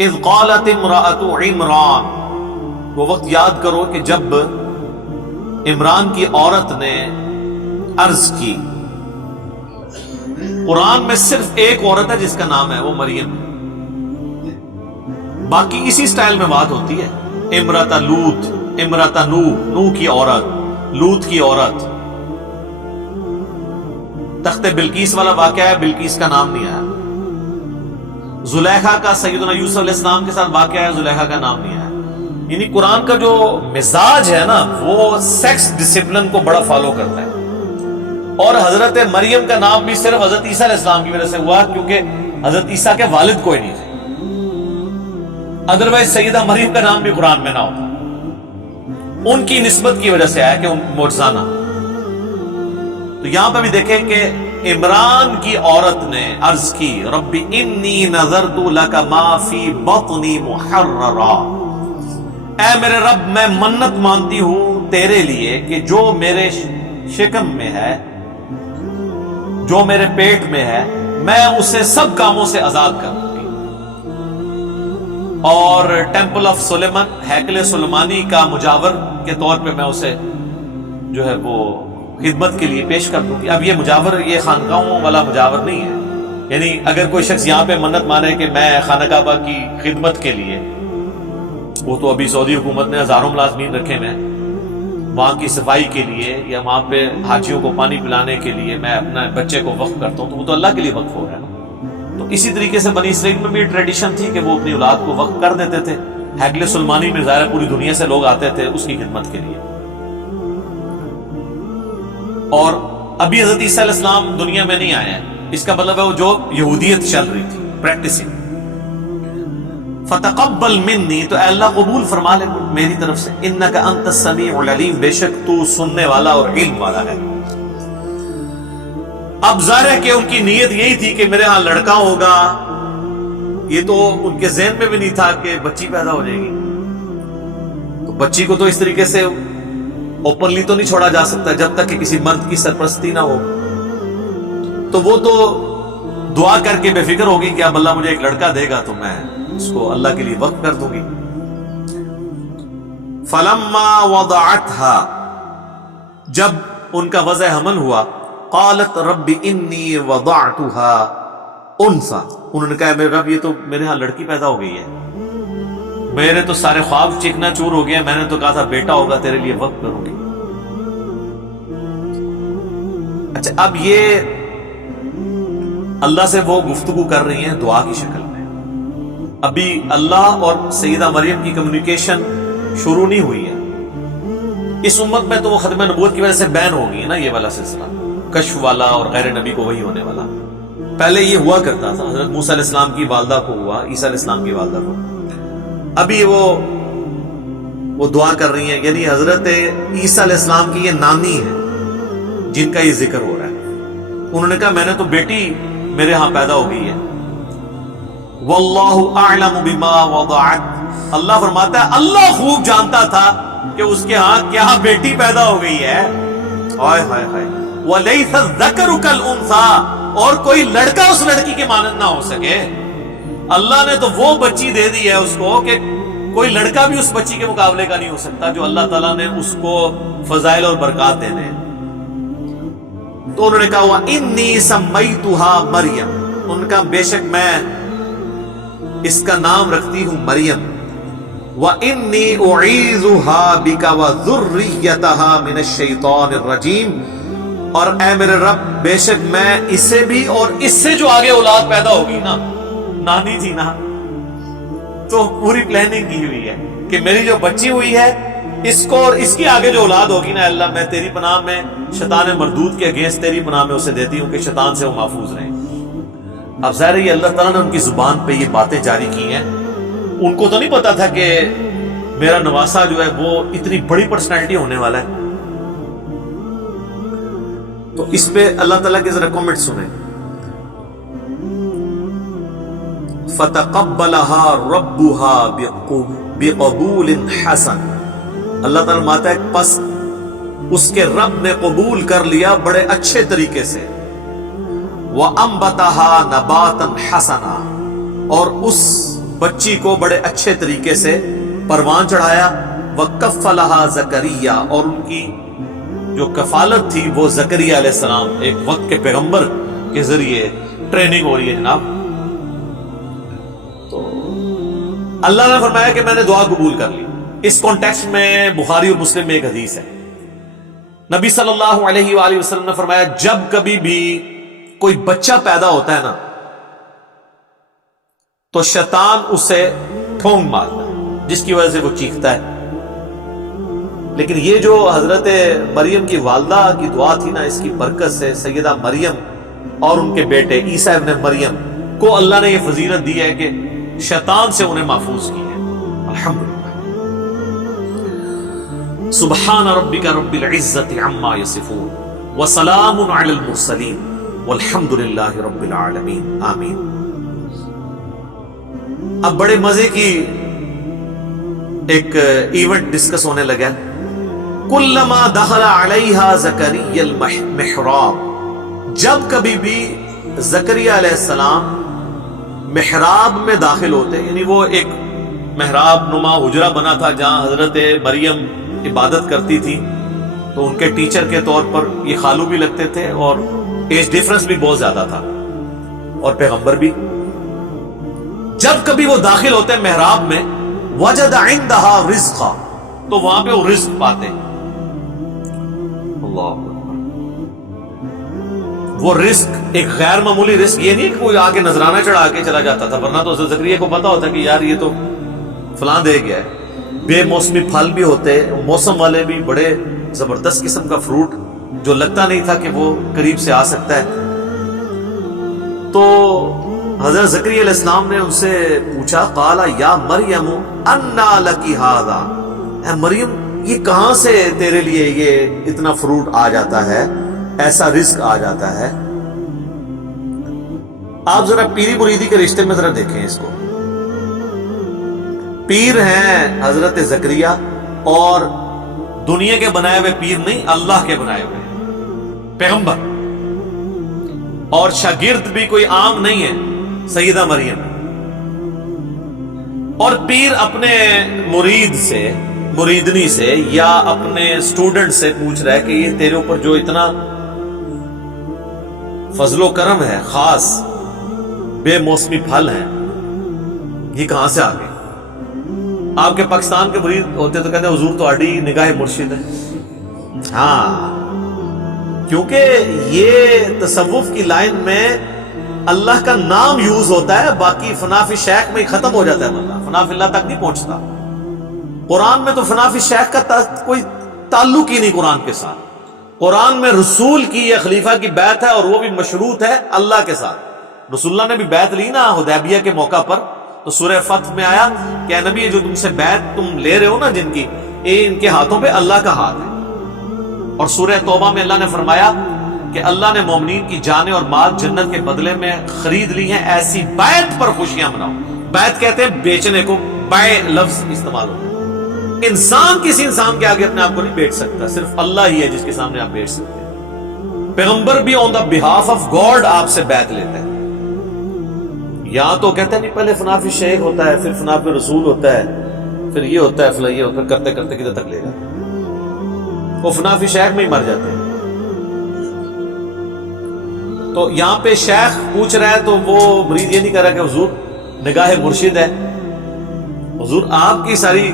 اذ قالت امرأۃ عمران، وہ وقت یاد کرو کہ جب عمران کی عورت نے عرض کی. قرآن میں صرف ایک عورت ہے جس کا نام ہے، وہ مریم ہے. باقی اسی سٹائل میں بات ہوتی ہے. امرأۃ لوط، امرأۃ نوح کی عورت، لوط کی عورت. تخت بلقیس والا واقعہ ہے، بلقیس کا نام نہیں آیا. زلیخا کا سیدنا یوسف علیہ السلام کے ساتھ واقعہ ہے، زلیخا کا نام نہیں آیا. یعنی قرآن کا جو مزاج ہے نا، وہ سیکس ڈسپلن کو بڑا فالو کرتا ہے. اور حضرت مریم کا نام بھی صرف حضرت عیسیٰ علیہ السلام کی وجہ سے ہوا، کیونکہ حضرت عیسیٰ کے والد کوئی نہیں تھے. ادروائز سیدہ مریم کا نام بھی قرآن میں نہ ہوتا. ان کی نسبت کی وجہ سے آیا کہ ان معجزانہ. تو یہاں پہ بھی دیکھیں کہ عمران کی عورت نے عرض کی، رب انی نذرت لک ما فی بطنی محررا، اے میرے رب میں منت مانتی ہوں تیرے لیے کہ جو میرے شکم میں ہے، جو میرے پیٹ میں ہے، میں اسے سب کاموں سے آزاد کر دوں گی. اور ٹیمپل آف سلیمان، ہیکل سلیمانی کا مجاور کے طور پہ میں اسے جو ہے وہ خدمت کے لیے پیش کر دوں گی. اب یہ مجاور، یہ خانقاہوں والا مجاور نہیں ہے. یعنی اگر کوئی شخص یہاں پہ منت مانے کہ میں خانہ کعبہ کی خدمت کے لیے، وہ تو ابھی سعودی حکومت نے ہزاروں ملازمین رکھے ہیں، وہاں کی صفائی کے لیے یا وہاں پہ حاجیوں کو پانی پلانے کے لیے میں اپنے بچے کو وقف کرتا ہوں، تو وہ تو اللہ کے لیے وقف ہو رہا ہے نا. تو اسی طریقے سے بنی اسرائیل میں بھی ٹریڈیشن تھی کہ وہ اپنی اولاد کو وقف کر دیتے تھے. ہیکل سلیمانی میں ظاہر پوری دنیا سے لوگ آتے تھے اس کی خدمت کے لیے. اور ابھی حضرت عیسیٰ علیہ السلام دنیا میں نہیں آئے ہیں، اس کا مطلب ہے وہ جو یہودیت چل رہی تھی، پریکٹسنگ. فتقبل منی، تو اے اللہ قبول فرما لے میری طرف سے، انک انت السمیع العلیم، بے شک تو سننے والا اور علم والا ہے. اب ظاہر ہے کہ ان کی نیت یہی تھی کہ میرے ہاں لڑکا ہوگا. یہ تو ان کے ذہن میں بھی نہیں تھا کہ بچی پیدا ہو جائے گی. تو بچی کو تو اس طریقے سے اوپنلی تو نہیں چھوڑا جا سکتا جب تک کہ کسی مرد کی سرپرستی نہ ہو. تو وہ تو دعا کر کے بے فکر ہوگی کہ اب اللہ مجھے ایک لڑکا دے گا تو میں اس کو اللہ کے لیے وقف کر دوں گی. فلما وضعتها، جب ان کا وضع حمل ہوا، قالت رب انی وضعتها انثى، انہوں نے کہا میرے رب یہ تو میرے ہاں لڑکی پیدا ہو گئی ہے، میرے تو سارے خواب چکنا چور ہو گئے، میں نے تو کہا تھا بیٹا ہوگا تیرے لیے وقف کروں گی. اچھا، اب یہ اللہ سے وہ گفتگو کر رہی ہیں دعا کی شکل میں. ابھی اللہ اور سیدہ مریم کی کمیونیکیشن شروع نہیں ہوئی ہے. اس امت میں تو وہ ختم نبوت کی وجہ سے بین ہو گئی ہے نا یہ والا سلسلہ، کشف والا اور غیر نبی کو وہی ہونے والا. پہلے یہ ہوا کرتا تھا، حضرت موسیٰ علیہ السلام کی والدہ کو ہوا، عیسیٰ علیہ السلام کی والدہ کو. ابھی وہ دعا کر رہی ہیں، یعنی حضرت عیسیٰ علیہ السلام کی یہ نانی ہے جن کا یہ ذکر ہو رہا ہے. انہوں نے کہا میں نے تو بیٹی میرے ہاں پیدا ہو گئی ہے. واللہ اعلم بما وضعت، اللہ فرماتا ہے اللہ خوب جانتا تھا کہ اس کے ہاں کیا بیٹی پیدا ہو گئی ہے. ہائے ہائے ہائے. ولیس الذکر کالانثی، اور کوئی لڑکا اس لڑکی کے مانند نہ ہو سکے. اللہ نے تو وہ بچی دے دی ہے اس کو کہ کوئی لڑکا بھی اس بچی کے مقابلے کا نہیں ہو سکتا جو اللہ تعالیٰ نے اس کو فضائل اور برکات دینے ہیں. تو انہوں نے کہا وَإِنِّي سَمَّيْتُهَا مریم، ان کا بے شک میں اس کا نام رکھتی ہوں مریم. وَإِنِّي أُعِيذُهَا بِكَ وَذُرِّيَّتَهَا مِنَ الشَّيْطَانِ الرَّجِيمِ، اور اے میرے رب بے شک میں اسے بھی اور اس سے جو آگے اولاد پیدا ہوگی نا، نانی تھی نا، تو پوری پلاننگ کی ہوئی ہے کہ میری جو بچی ہوئی ہے اس کو اور اس کی آگے جو اولاد ہوگی نا، اللہ میں تیری پناہ میں شیطان مردود کے اگینسٹ تیری پناہ میں اسے دیتی ہوں کہ شیطان سے وہ محفوظ رہیں. اب ظاہر ہے یہ اللہ تعالیٰ نے ان کی زبان پہ یہ باتیں جاری کی ہیں. ان کو تو نہیں پتا تھا کہ میرا نواسا جو ہے وہ اتنی بڑی پرسنالٹی ہونے والا ہے. تو اس پہ اللہ تعالیٰ کے ذرا کامنٹ سنیں. فَتَقَبَّلَهَا رَبُّهَا بِقَبُولٍ حَسَنٍ، اللہ تعالیٰ ماتا ہے پس اس کے رب نے قبول کر لیا بڑے اچھے طریقے سے. وَأَنبَتَهَا نَبَاتًا حَسَنًا، اور اس بچی کو بڑے اچھے طریقے سے پروان چڑھایا. وَكَفَّلَهَا زَكَرِيَّا، اور ان کی جو کفالت تھی وہ زکریا علیہ السلام، ایک وقت کے پیغمبر کے ذریعے ٹریننگ ہو رہی ہے جناب. تو اللہ نے فرمایا کہ میں نے دعا قبول کر لی. اس کانٹیکسٹ میں بخاری اور مسلم میں ایک حدیث ہے، نبی صلی اللہ علیہ وآلہ وسلم نے فرمایا جب کبھی بھی کوئی بچہ پیدا ہوتا ہے نا تو شیطان اسے ٹھونگ مارتا ہے جس کی وجہ سے وہ چیختا ہے. لیکن یہ جو حضرت مریم کی والدہ کی دعا تھی نا، اس کی برکت سے سیدہ مریم اور ان کے بیٹے عیسیٰ ابن مریم کو اللہ نے یہ فضیلت دی ہے کہ شیطان سے انہیں محفوظ کی ہے. الحمدللہ. سبحان ربک رب العزت عما یصفون وسلام علی المرسلین والحمد للہ رب العالمین آمین. اب بڑے مزے کی ایک ایونٹ ڈسکس ہونے لگا. کلما دخل علیہا زکریا المحراب، جب کبھی بھی زکریا علیہ السلام محراب میں داخل ہوتے، یعنی وہ ایک محراب نما حجرہ بنا تھا جہاں حضرت مریم عبادت کرتی تھی، تو ان کے ٹیچر کے طور پر یہ خالو بھی لگتے تھے اور ایج ڈیفرنس بھی بہت زیادہ تھا اور پیغمبر بھی. جب کبھی وہ داخل ہوتے محراب میں وجد عندها رزقا، تو وہاں پہ وہ رزق پاتے. اللہ اکبر. وہ رزق ایک غیر معمولی رزق، یہ نہیں کہ کوئی آ کے نذرانہ چڑھا کے چلا جاتا تھا، ورنہ تو زکریا کو پتا ہوتا کہ یار یہ تو فلاں دے گیا ہے. بے موسمی پھل بھی ہوتے، موسم والے بھی، بڑے زبردست قسم کا فروٹ جو لگتا نہیں تھا کہ وہ قریب سے آ سکتا ہے. تو حضرت زکریا علیہ السلام نے ان سے پوچھا، قال یا مریم انا لکی ھذا، اے مریم یہ کہاں سے تیرے لیے یہ اتنا فروٹ آ جاتا ہے، ایسا رزق آ جاتا ہے. آپ ذرا پیری مریدی کے رشتے میں ذرا دیکھیں اس کو. پیر ہیں حضرت زکریا، اور دنیا کے بنائے ہوئے پیر نہیں، اللہ کے بنائے ہوئے پیغمبر. اور شاگرد بھی کوئی عام نہیں ہے، سیدہ مریم. اور پیر اپنے مرید سے، مریدنی سے یا اپنے اسٹوڈنٹ سے پوچھ رہا ہے کہ یہ تیرے اوپر جو اتنا فضل و کرم ہے، خاص بے موسمی پھل ہیں، یہ کہاں سے آ گئے. آپ کے پاکستان کے مرید ہوتے تو کہتے ہیں حضور تو اڈی نگاہ مرشد ہے. ہاں، کیونکہ یہ تصوف کی لائن میں اللہ کا نام یوز ہوتا ہے، باقی فنا فی شیخ میں ختم ہو جاتا ہے، بندہ فنا فی اللہ تک نہیں پہنچتا. قرآن میں تو فنا فی شیخ کا کوئی تعلق ہی نہیں قرآن کے ساتھ. قرآن میں رسول کی یا خلیفہ کی بیعت ہے، اور وہ بھی مشروط ہے اللہ کے ساتھ. رسول اللہ نے بھی بیعت لی نا حدیبیہ کے موقع پر، تو سورہ فتح میں آیا کہ اے نبی جو تم سے بیعت تم لے رہے ہو نا جن کی، ان کے ہاتھوں پہ اللہ کا ہاتھ ہے. اور سورہ توبہ میں اللہ نے فرمایا کہ اللہ نے مومنین کی جانیں اور مال جنت کے بدلے میں خرید لی ہیں، ایسی بیعت پر خوشیاں مناؤ. بیعت کہتے ہیں بیچنے کو، بائع لفظ استعمال ہوتا ہے. انسان کسی انسان کے آگے اپنے آپ کو نہیں بیچ سکتا، صرف اللہ ہی ہے جس کے سامنے آپ بیچ سکتے ہیں. پیغمبر بھی آن دا بہاف آف گاڈ آپ سے بیعت لیتا ہے. یہاں تو کہتے ہیں نہیں، پہلے فنا فی شیخ ہوتا ہے، پھر فنا فی رسول ہوتا ہے، پھر یہ ہوتا ہے، فلاں یہ ہوتا ہے، کرتے کرتے کدھر تک لے جاتے ہیں. وہ فنا فی شیخ میں ہی مر جاتے ہیں. تو یہاں پہ شیخ پوچھ رہا ہے تو وہ مرید یہ نہیں کہہ رہا کہ حضور نگاہ مرشد ہے، حضور آپ کی ساری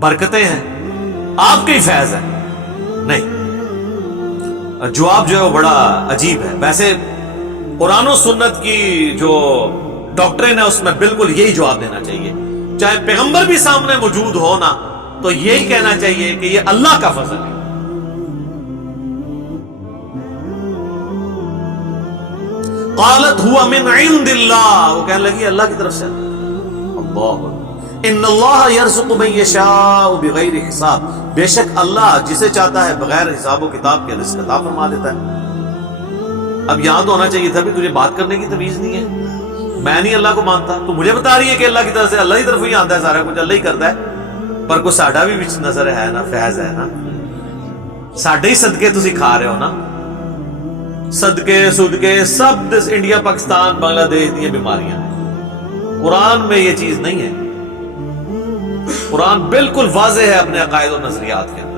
برکتیں ہیں، آپ کا ہی فیض ہے. نہیں، جواب جو ہے وہ بڑا عجیب ہے. ویسے قرآن و سنت کی جو ڈاکٹرین ہے اس میں بالکل یہی جواب دینا چاہیے، چاہے پیغمبر بھی سامنے موجود ہو نا تو یہی کہنا چاہیے کہ یہ اللہ کا فضل ہے. قالت هو من عند اللہ، وہ کہنے لگی اللہ کی طرف سے. اللہ ان اللہ یرزق من یشاء بغیر حساب، بے شک اللہ جسے چاہتا ہے بغیر حساب و کتاب کے رزق عطا فرما دیتا ہے. اب یہاں تو ہونا چاہیے تھا بھی تجھے بات کرنے کی تمیز نہیں ہے، میں نہیں اللہ کو مانتا، تو مجھے بتا رہی ہے کہ اللہ کی طرف سے، اللہ کی طرف ہی آتا ہے سارا کچھ، اللہ ہی کرتا ہے. پر کوئی ساڈا بھی وچ نظر ہے نا، فیض ہے نا، ساڈے ہی صدقے تسی کھا رہے ہو نا. صدقے صدقے سب انڈیا پاکستان بنگلہ دیش دی بیماریاں قرآن میں یہ چیز نہیں ہے. قرآن بالکل واضح ہے اپنے عقائد و نظریات کے اندر.